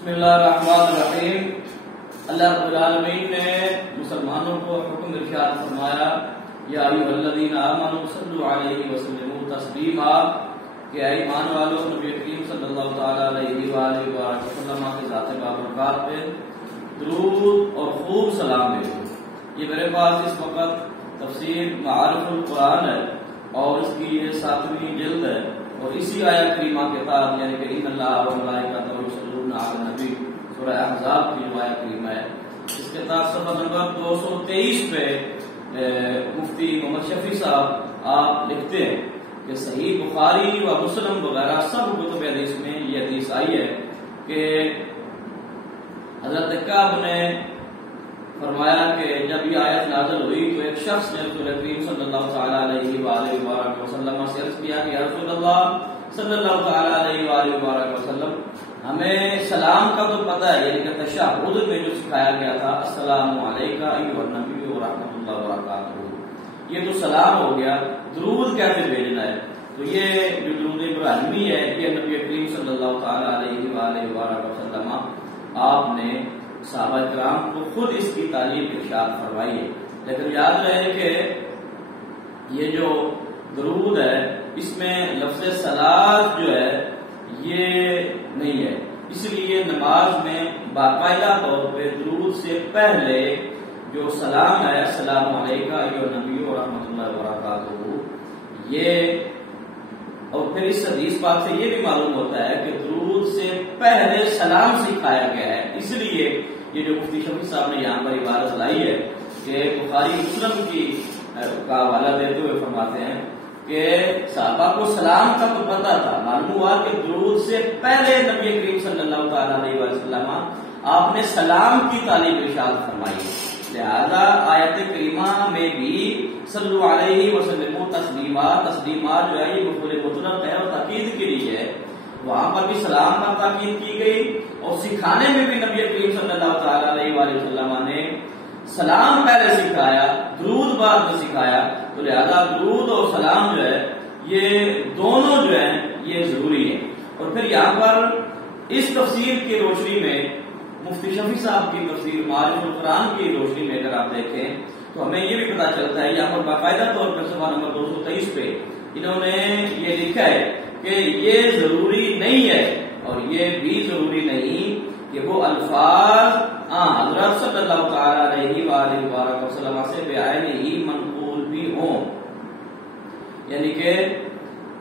بسم اللہ الرحمن الرحیم۔ اللہ رب العالمین نے مسلمانوں کو حکم ارشاد فرمایا یا ایھا الذین آمنوا صلوا علیہ وسلموا تسلیما کہ اے ایمان والو نبی کریم صلی اللہ تعالی علیہ وآلہ وسلم کے ذات بابرکات پہ درود اور خوب سلام بھیجو۔ یہ میرے پاس اس وقت تفسیر معارف القرآن ہے اور اس کی یہ 7ویں جلد ہے اور اسی آیت کریمہ کے تحت یعنی کہ ان اللہ و ملائکتہ یصلون علی النبی سورہ احزاب کی جو آیت کریمہ ہے اس کے تحت صفحہ نمبر 223 پہ مفتی محمد شفیع صاحب آپ لکھتے ہیں کہ صحیح بخاری و مسلم وغیرہ سب کتب حدیث میں یہ حدیث آئی ہے کہ حضرت کعب نے فرمایا کہ جب یہ آیت نازل ہوئی تو ایک شخص نے رسول کریم صلی اللہ تعالی علیہ وآلہ وسلم سے عرض کیا کہ یا رسول اللہ صلی اللہ تعالی علیہ وآلہ وسلم ہمیں سلام کا تو پتہ ہے یعنی کہ تشہد میں جو سکھایا گیا تھا السلام علیکم ایھا النبی ورحمۃ اللہ وبرکاتہ، یہ تو سلام ہو گیا، درود کیسے بھیجنا ہے؟ تو یہ جو درود ابراہیمی ہے یہ نبی کریم صلی اللہ تعالی علیہ وآلہ وسلم آپ نے صحابہ کرام کو خود اس کی تعلیم ارشاد فرمائی ہے، لیکن یاد رہے کہ یہ جو درود ہے اس میں لفظ صلاۃ جو ہے یہ نہیں ہے، اس لیے نماز میں باقاعدہ طور پہ درود سے پہلے جو سلام ہے السلام علیکم ایھا النبی ورحمۃ اللہ وبرکاتہ، یہ اور پھر اس حدیث پاک سے یہ بھی معلوم ہوتا ہے کہ درود سے پہلے سلام سکھایا گیا ہے، اس لیے یہ جو مفتی شفیع صاحب نے یہاں پر عبارت لائی ہے کہ بخاری مسلم کی کا حوالہ دیتے ہوئے فرماتے ہیں کہ صحابہ کو سلام کا تو پتہ تھا، معلوم ہوا کہ درود سے پہلے نبی کریم صلی اللہ تعالی علیہ وسلم آپ نے سلام کی تعلیم ارشاد فرمائی، لہذا آیت کریمہ میں بھی صلو علیہ وسلم تسلیما جو ہے یہ مفعول مطلق ہے اور تاکید کے لیے ہے، وہاں پر بھی سلام پر تاکید کی گئی اور سکھانے میں بھی نبی کریم صلی اللہ تعالی علیہ وآلہ وسلم نے سلام پہلے سکھایا درود بعد میں سکھایا، تو لہذا درود اور سلام جو ہے یہ دونوں جو ہیں یہ ضروری ہے۔ اور پھر یہاں پر اس تفسیر کی روشنی میں مفتی شفیع صاحب کی تفسیر معارف القرآن کی روشنی میں اگر آپ دیکھیں تو ہمیں یہ بھی پتہ چلتا ہے، یہاں پر باقاعدہ طور پر صفحہ نمبر 223 پہ انہوں نے یہ لکھا ہے کہ یہ ضروری نہیں ہے اور یہ بھی ضروری نہیں کہ وہ الفاظ حضرت صلی اللہ تعالی علیہ وآلہ وسلم سے بعین ہی منقول بھی ہوں، یعنی کہ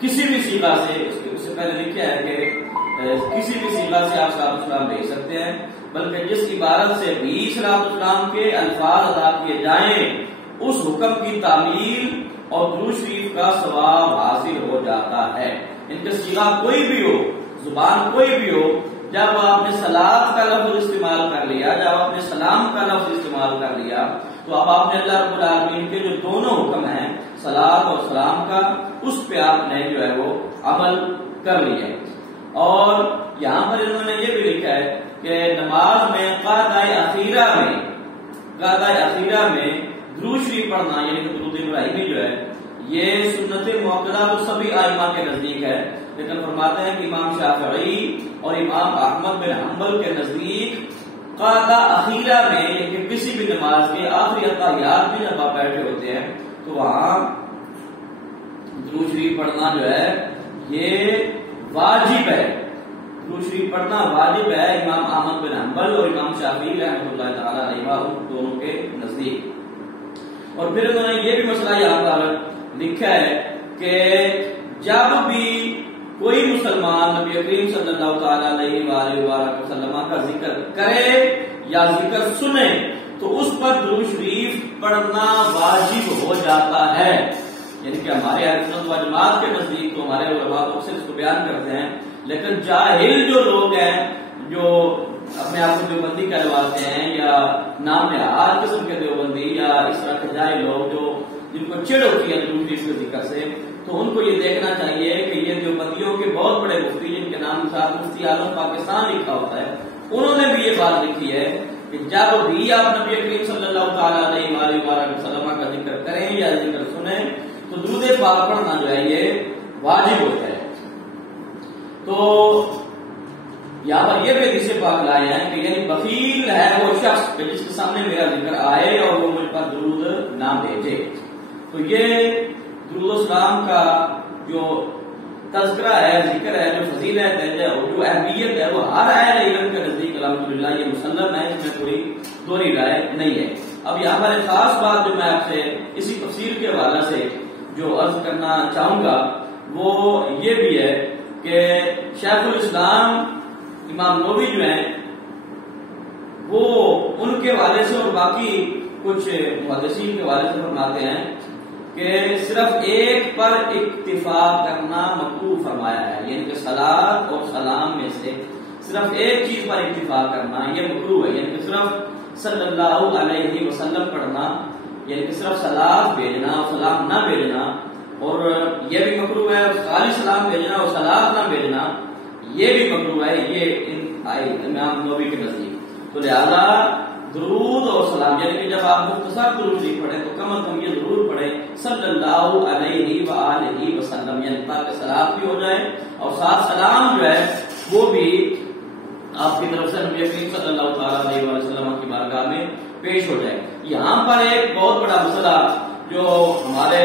کسی بھی صیغہ سے اس سے پہلے لکھا ہے کہ کسی بھی صیغہ سے آپ صلاۃ السلام بھیج سکتے ہیں، بلکہ جس عبارت سے بھی صلاۃ السلام کے الفاظ ادا کیے جائیں اس حکم کی تعمیل اور درود شریف کا ثواب حاصل ہو جاتا ہے۔ ان کا صیغہ کوئی بھی ہو، زبان کوئی بھی ہو، جب آپ نے صلاۃ کا لفظ استعمال کر لیا، جب آپ نے سلام کا لفظ استعمال کر لیا تو اب آپ نے اللہ رب العالمین کے جو دونوں حکم ہیں صلاۃ اور سلام کا اس پہ آپ نے جو ہے وہ عمل کر لیا۔ اور یہاں پر انہوں نے یہ بھی لکھا ہے کہ نماز میں قاعدہ اخیرہ میں درود شریف پڑھنا یعنی کہ درود ابراہیمی جو ہے یہ سنت موقدہ تو سبھی ائمہ کے نزدیک ہے، لیکن فرماتے ہیں کہ امام شافعی اور امام احمد بن حنبل کے نزدیک قاعدہ اخیرہ میں یعنی کہ کسی بھی نماز کے آخری اتحیات میں جب آپ بیٹھے ہوتے ہیں تو وہاں درود شریف پڑھنا جو ہے یہ واجب ہے، درود شریف پڑھنا واجب ہے امام احمد بن حنبل اور امام شافعی رحمۃ اللہ تعالی علیہ دونوں کے نزدیک۔ اور پھر انہوں نے یہ بھی مسئلہ یہاں پر لکھا ہے کہ جب بھی کوئی مسلمان نبی کریم صلی اللہ تعالی علیہ وآلہ وسلم کا ذکر کرے یا ذکر سنے تو اس پر درود شریف پڑھنا واجب ہو جاتا ہے، یعنی کہ ہمارے اہل سنت و جماعت کے نزدیک تو ہمارے علماء اکثر اس کو بیان کرتے ہیں، لیکن جاہل جو لوگ ہیں جو اپنے آپ کو دیوبندی کہلواتے ہیں یا نام نہاد قسم کے دیوبندی یا اس طرح کے جاہل لوگ جو جن کو چڑ ہوتی ہے درود شریف کے ذکر سے، تو ان کو یہ دیکھنا چاہیے کہ یہ دیوبندیوں کے بہت بڑے مفتی جن کے نام کے ساتھ مفتی اعظم پاکستان لکھا ہوتا ہے انہوں نے بھی یہ بات لکھی ہے کہ جب بھی آپ نبی کریم صلی اللہ تعالی علیہ وآلہ وسلم کا ذکر کریں یا ذکر سنیں تو درود پاک پڑھنا جو ہے یہ واجب ہوتا ہے۔ تو یہاں پر یہ بھی حدیث پاک لائے ہیں کہ یعنی بخیل ہے وہ شخص کہ جس کے سامنے میرا ذکر آئے اور وہ مجھ پر درود نہ بھیجے. تو یہ درود و سلام کا جو تذکرہ ہے، ذکر ہے، جو فضیلت ہے، جو اہمیت ہے، وہ ہر اہل علم کے نزدیک الحمدللہ یہ مسلم ہے، اس میں کوئی دوہری رائے نہیں ہے. اب یہاں پر ایک خاص بات جو میں آپ سے اسی تفسیر کے حوالے سے جو عرض کرنا چاہوں گا وہ یہ بھی ہے کہ شیخ الاسلام امام نووی جو ہیں وہ ان کے حوالے سے اور باقی کچھ محدثین کے حوالے سے فرماتے ہیں کہ صرف ایک پر اکتفا کرنا مکروہ فرمایا ہے، یعنی کہ صلاۃ اور سلام میں سے صرف ایک چیز پر اکتفا کرنا یہ مکروہ ہے، یعنی کہ صرف صلی اللہ علیہ وسلم پڑھنا، یعنی کہ صرف صلاۃ بھیجنا اور سلام نہ بھیجنا، اور یہ بھی مکروہ ہے خالی سلام بھیجنا اور صلاۃ نہ بھیجنا یہ بھی مکروہ ہے، یہ امام نووی کے نزدیک. تو لہذا درود اور سلام یعنی کہ جب آپ مختصر درود ہی پڑھیں تو کم از کم یہ ضرور پڑھیں صلی اللہ علیہ وآلہ وسلم، یعنی تاکہ صلاۃ بھی ہو جائے اور ساتھ سلام جو ہے وہ بھی آپ کی طرف سے نبی کریم صلی اللہ تعالیٰ علیہ وسلم کی بارگاہ میں پیش ہو جائے. یہاں پر ایک بہت بڑا مسئلہ جو ہمارے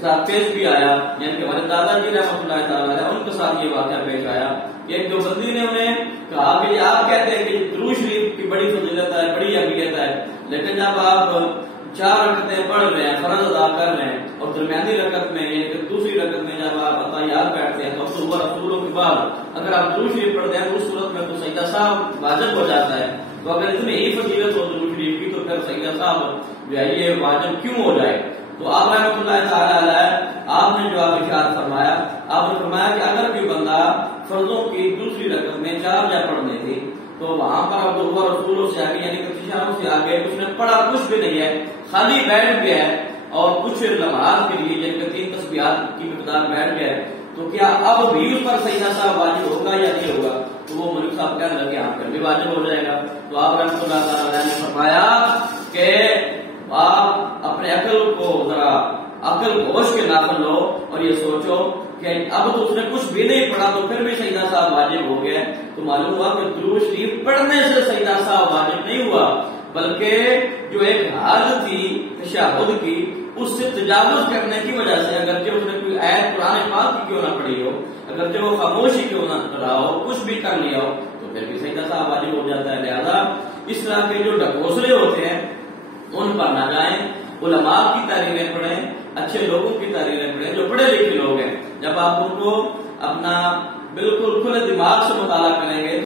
ساتھ پیش بھی آیا، یعنی کہ ہمارے دادا جی رحمۃ اللہ تعالیٰ علیہ ان کے ساتھ یہ واقعہ پیش آیا کہ ایک جو بندی نے انہیں کہا کہ آپ کہتے ہیں کہ درود شریف کی بڑی فضیلت ہے، بڑی اہمیت ہے، لیکن جب آپ 4 رکعتیں پڑھ رہے ہیں، فرض ادا کر رہے ہیں، اور درمیانی رکعت میں یعنی کہ دوسری رکعت میں جب آپ اتحیات بیٹھتے ہیں تو صبح رسولوں کے بعد اگر آپ درود شریف پڑھتے ہیں تو اس صورت میں تو سجدہ صاحب واجب ہو جاتا ہے. تو اگر اتنی ہی فضیلت ہو درود شریف کی تو پھر سجدہ صاحب جو ہے یہ واجب کیوں ہو جائے؟ تو آپ رحمۃ اللہ تعالیٰ علیہ آپ نے جواب ارشاد فرمایا، آپ نے فرمایا کہ اگر کوئی بندہ فرضوں کی دوسری رکعت میں 4 جا پڑھنے تھی تو وہاں پر اب دو رسولوں سے آگے یعنی کہ تشہد سے آگے اس نے پڑھا کچھ بھی نہیں ہے، خالی بیٹھ گیا ہے اور کچھ لمحات کے لیے یعنی کہ 3 تسبیحات کی مقدار بیٹھ گیا ہے، تو کیا اب بھی اس پر سجدہ صاحب واجب ہوگا یا نہیں ہوگا؟ تو وہ ملک صاحب کہنے لگے ہاں پھر بھی واجب ہو جائے گا. تو آپ رحمۃ اللہ تعالیٰ نے فرمایا کہ آپ اپنے عقل کو ذرا عقل ہوش کے ناخن لو اور یہ سوچو کہ اب تو اس نے کچھ بھی نہیں پڑھا تو پھر بھی سجدہ صاحب واجب ہو گیا. تو معلوم ہوا کہ درود شریف پڑھنے سے سجدہ صاحب واجب نہیں ہوا، بلکہ جو ایک حد تھی تشہد کی اس سے تجاوز کرنے کی وجہ سے اگرچہ اس نے کوئی آیت قرآن پاک کی کیوں نہ پڑھی ہو، اگرچہ وہ خاموشی کیوں نہ رہا ہو، کچھ بھی کر لیا ہو تو پھر بھی سجدہ صاحب واجب ہو جاتا ہے. لہذا اس طرح کے جو ڈھکوسلے ہوتے ہیں ان پر نہ جائیں، علماء کی تعریفیں پڑھیں، اچھے لوگوں کی تعریفیں پڑھیں جو پڑھے لکھے لوگ ہیں. جب آپ ان کو اپنا بالکل کھلے دماغ سے مطالعہ کریں گے